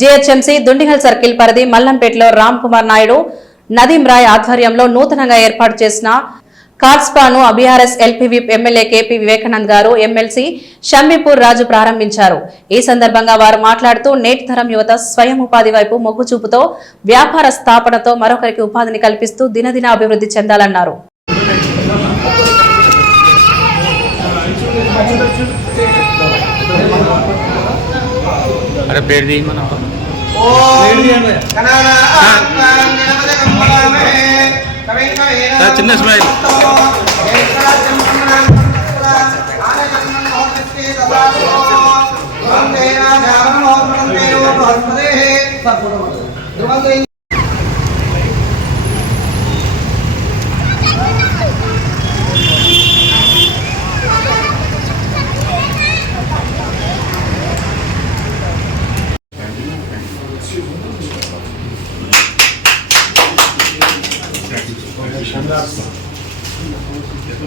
GHMC Dundigal circle పరిధి మల్లంపేటలో రామ్ కుమార్ నాయుడు, నదీం రాయ్ ఆధ్వర్యంలో నూతనంగా ఏర్పాటు చేసిన కార్స్పాను BRS LP whip MLA KP Vivekanand గారు, ఎమ్మెల్సీ షంబీపూర్ రాజు ప్రారంభించారు. ఈ సందర్భంగా వారు మాట్లాడుతూ నేటి తరం యువత స్వయం ఉపాధి వైపు మొగ్గు చూపుతో వ్యాపార స్థాపనతో మరొకరికి ఉపాధిని కల్పిస్తూ దినదిన అభివృద్ధి చెందాలన్నారు. చిన్న smile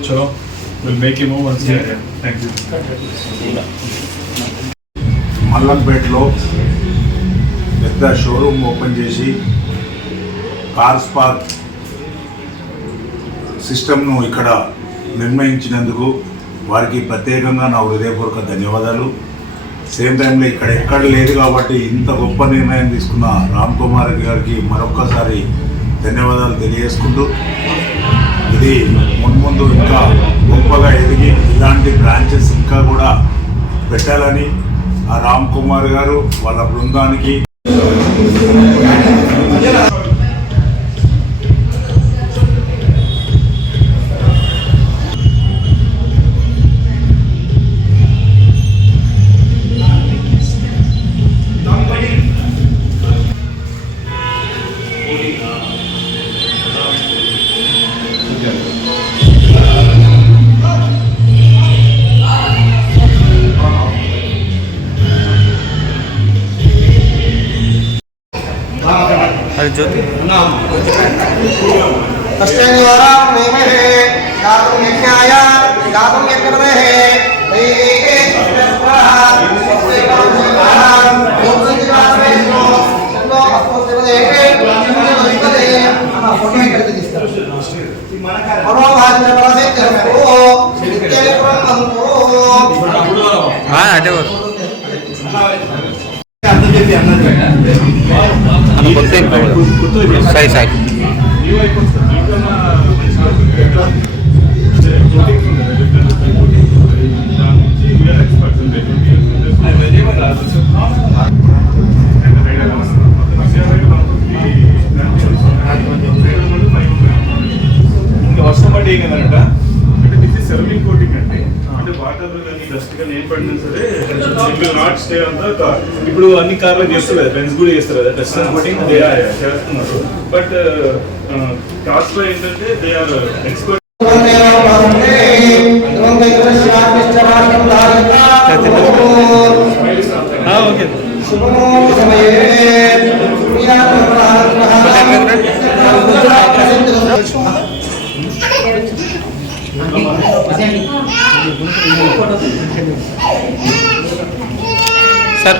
Chalo, we'll make him move once here. Thank you. మల్లంపేటలో పెద్ద షోరూమ్ ఓపెన్ చేసి కార్ స్పార్క్ సిస్టమ్ను ఇక్కడ నిర్ణయించినందుకు వారికి ప్రత్యేకంగా నా హృదయపూర్వక ధన్యవాదాలు. సేమ్ టైంలో ఇక్కడ ఎక్కడ లేదు కాబట్టి ఇంత గొప్ప నిర్ణయం తీసుకున్న రామ్ కుమార్ గారికి మరొక్కసారి ధన్యవాదాలు తెలియజేసుకుంటూ, ఇది మున్ముందు ఇంకా గొప్పగా ఎదిగి ఇలాంటి బ్రాంచెస్ ఇంకా కూడా పెట్టాలని ఆ రామ్ కుమార్ గారు వాళ్ళ బృందానికి ज्योति सही सही వర్షం పట్టి ఏంటంట అంటే దిస్ ఇస్ సెరమిక్ కోటింగ్ అంటే వాటర్ కానీ డస్ట్ కానీ ఏం పడినా సరే will not stay on the car. ఇప్పుడు అన్ని కార్లు చేస్తారు కదా, బెంజ్ కూడా చేస్తారు కదా డస్ట్ కోటింగ్ చేస్తున్నారు. బట్ కార్స్ లో ఏంటంటే they are expert. Okay sir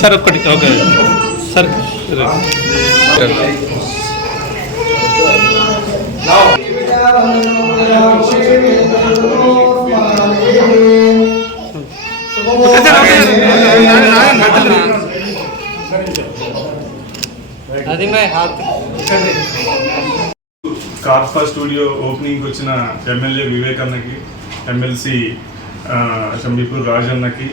sir okay sir అది मैं हाथ కార్పా స్టూడియో ఓపెనింగ్కి వచ్చిన ఎమ్మెల్యే వివేక్ అన్నకి, ఎమ్మెల్సీ షంబీపూర్ రాజ్ అన్నకి,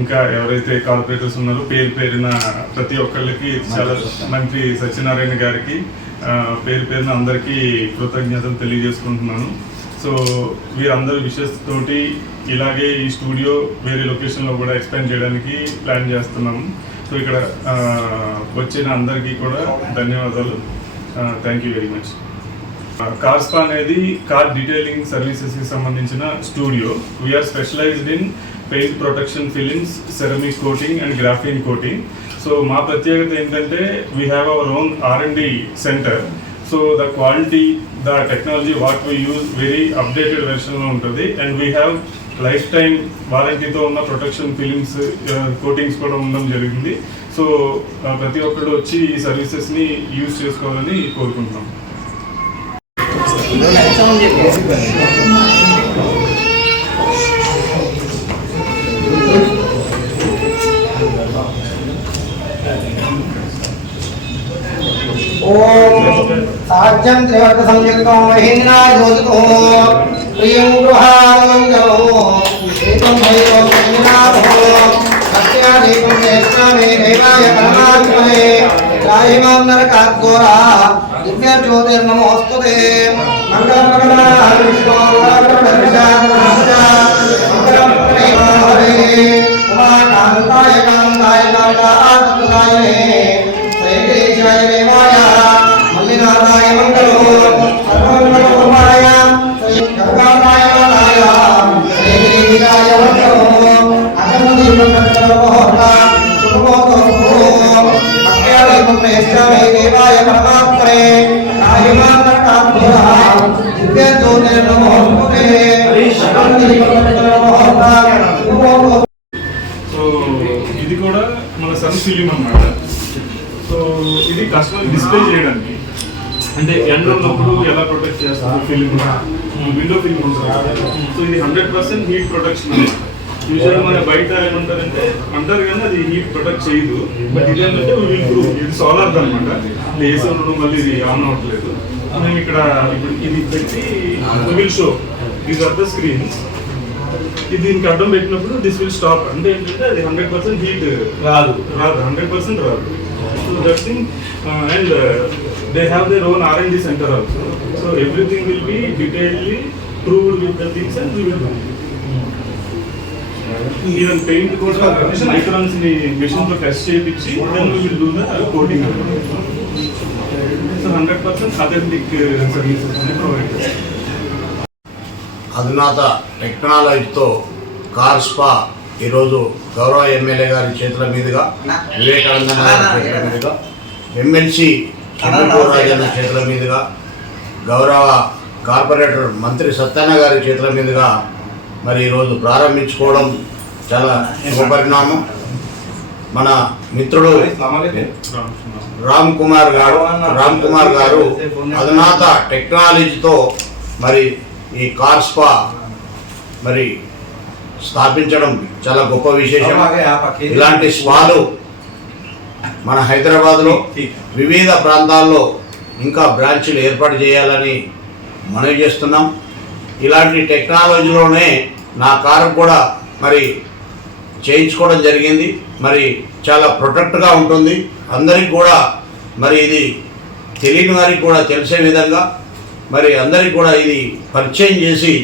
ఇంకా ఎవరైతే కార్పొరేటర్స్ ఉన్నారో పేరు పేరున ప్రతి ఒక్కళ్ళకి, చాలా మంత్రి సత్యనారాయణ గారికి పేరు పేరున అందరికీ కృతజ్ఞతలు తెలియజేసుకుంటున్నాను. సో వీరందరి విషెస్ తోటి ఇలాగే ఈ స్టూడియో వేరే లొకేషన్లో కూడా ఎక్స్పాండ్ చేయడానికి ప్లాన్ చేస్తున్నాము. సో ఇక్కడ వచ్చిన అందరికీ కూడా ధన్యవాదాలు. Thank you very much. Carspa అనేది కార్ డీటెయిలింగ్ సర్వీసెస్ కి సంబంధించిన studio. We're specialised in paint protection films, ceramic coating and graphene coating. So మా ప్రత్యేకత ఏంటంటే we have our own R&D centre. So the quality, the technology what we use very updated వెర్షన్లో ఉంటుంది. And we have lifetime వారంటీతో ఉన్న protection films coatings కూడా ఉండడం జరిగింది. సో ప్రతి ఒక్కరు వచ్చి ఈ సర్వీసెస్ని యూజ్ చేసుకోవాలని కోరుకుంటున్నాం. ओम साज्यं त्रिवर्ग संयुक्तो महेन्द्रा ज्योतितो प्रियं गृहानंदो एतं भैरो कृष्णाभो सत्यादीपं देशनामे देवाय परमात्मने त्राहिमां नरकाद्घोरा दिव्य ज्योतिर्नमोस्तुते मंगलं मंगलाय विष्णु हरे उमाकान्ताय कान्ताय कान्ताय जय देवाय मल्लिनाथाय मंगलो सर्वमंगलमय गंगानाय नाय श्रीगिरिराय मंगलो अगमदीपंकरोहता सुभोतो अक्षयदीपमेश्वरे देवाय परमात्मने नायमानकात्मना दिव्य ज्योतिर्नमोस्तुते अगमदीपंकरोहता सुभोतो. సో ఇది కూడా మన సన్ ఫిలిం అన్నమాట. సో ఇది కస్టమర్ డిస్ప్లే చేయడానికి, అంటే ఎండ్ ఉన్నప్పుడు ఎలా ప్రొటెక్ట్ చేస్తారు ఫిల్మ్, విండో ఫిల్మ్ ఉంటుంది. సో ఇది 100% హీట్ ప్రొటెక్షన్ అన్నమాట. యూజువల్గా మన బయట ఏమంటారంటే అంటారు కానీ అది హీట్ ప్రొటెక్ట్ చేయదు. బట్ ఇది ఏంటంటే విల్ ప్రూవ్ ఇది సోలార్ అనమాట. ఏసీ ఉండడం వల్ల ఇది ఆన్ అవ్వట్లేదు. మేము ఇక్కడ ఇప్పుడు ఇది పెట్టి will show these are the screens. ఇది దీనికి అడ్డం పెట్టినప్పుడు దిస్ విల్ స్టాప్. అంటే ఏంటంటే అది 100% హీట్ రాదు 100% రాదు. So that thing and they have their own R&D center also. So everything will be detailedly proved with the things and we will do. Even paint కూడా మైక్రాన్స్ ని machine తో test చేయించి then we will do the coating. So 100% authentic services are provided. అధునాత టెక్నాలజీతో car spa ఈరోజు గౌరవ MLA గారి చేతుల మీదుగా, వివేకానంద గారి చేతుల మీదుగా, ఎమ్మెల్సీ చంద్రపూర్ రాజన్న చేతుల మీదుగా, గౌరవ కార్పొరేటర్ మంత్రి సత్యన్న గారి చేతుల మీదుగా మరి ఈరోజు ప్రారంభించుకోవడం చాలా శుభపరిణామం. మన మిత్రుడు రామ్ కుమార్ గారు అధునాత టెక్నాలజీతో మరి ఈ కార్ స్పా మరి స్థాపించడం చాలా గొప్ప విశేషం. ఇలాంటి స్పాలు మన హైదరాబాద్లో వివిధ ప్రాంతాల్లో ఇంకా బ్రాంచ్లు ఏర్పాటు చేయాలని మనవి చేస్తున్నాం. ఇలాంటి టెక్నాలజీలోనే నా కారు కూడా మరి చేయించుకోవడం జరిగింది. మరి చాలా ప్రొటెక్ట్గా ఉంటుంది. అందరికి కూడా మరి ఇది తెలియని వారికి కూడా తెలిసే విధంగా మరి అందరికి కూడా ఇది పరిచయం చేసి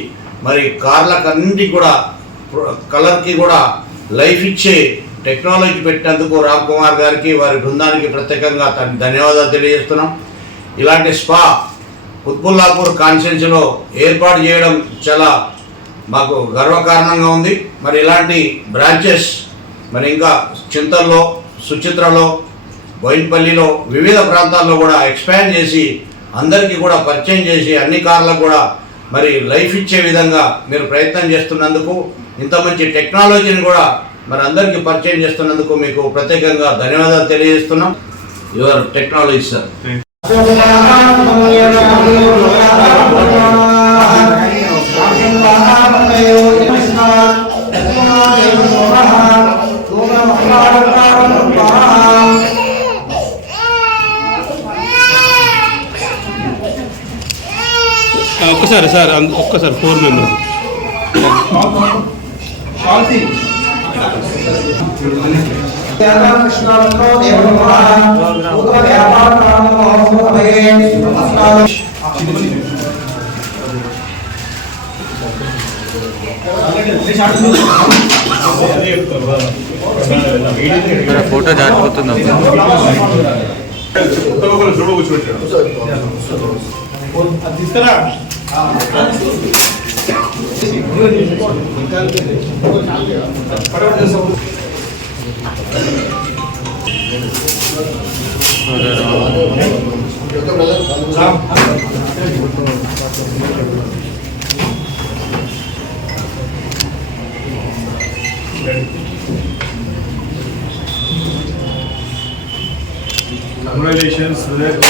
మరి కార్లకన్నింటికి కూడా కలర్కి కూడా లైఫ్ ఇచ్చే టెక్నాలజీ పెట్టినందుకు రామ్ కుమార్ గారికి వారి బృందానికి ప్రత్యేకంగా ధన్యవాదాలు తెలియజేస్తున్నాం. ఇలాంటి స్పా కుత్బుల్లాపూర్ కాన్స్టిట్యున్సీలో ఏర్పాటు చేయడం చాలా మాకు గర్వకారణంగా ఉంది. మరి ఇలాంటి బ్రాంచెస్ మరి ఇంకా చింతల్లో, సుచిత్రలో, బోయిన్పల్లిలో వివిధ ప్రాంతాల్లో కూడా ఎక్స్పాండ్ చేసి అందరికీ కూడా పరిచయం చేసి అన్ని కార్లకు కూడా మరి లైఫ్ ఇచ్చే విధంగా మీరు ప్రయత్నం చేస్తున్నందుకు, ఇంత మంచి టెక్నాలజీని కూడా మరి అందరికీ పరిచయం చేస్తున్నందుకు మీకు ప్రత్యేకంగా ధన్యవాదాలు తెలియజేస్తున్నాం. Your technology sir. ఒక్కసారి సార్, ఒక్కసారి 4 మెంబర్స్. ఫోటో జారిపోతుందా? తీసుకురా Congratulations, Vivek.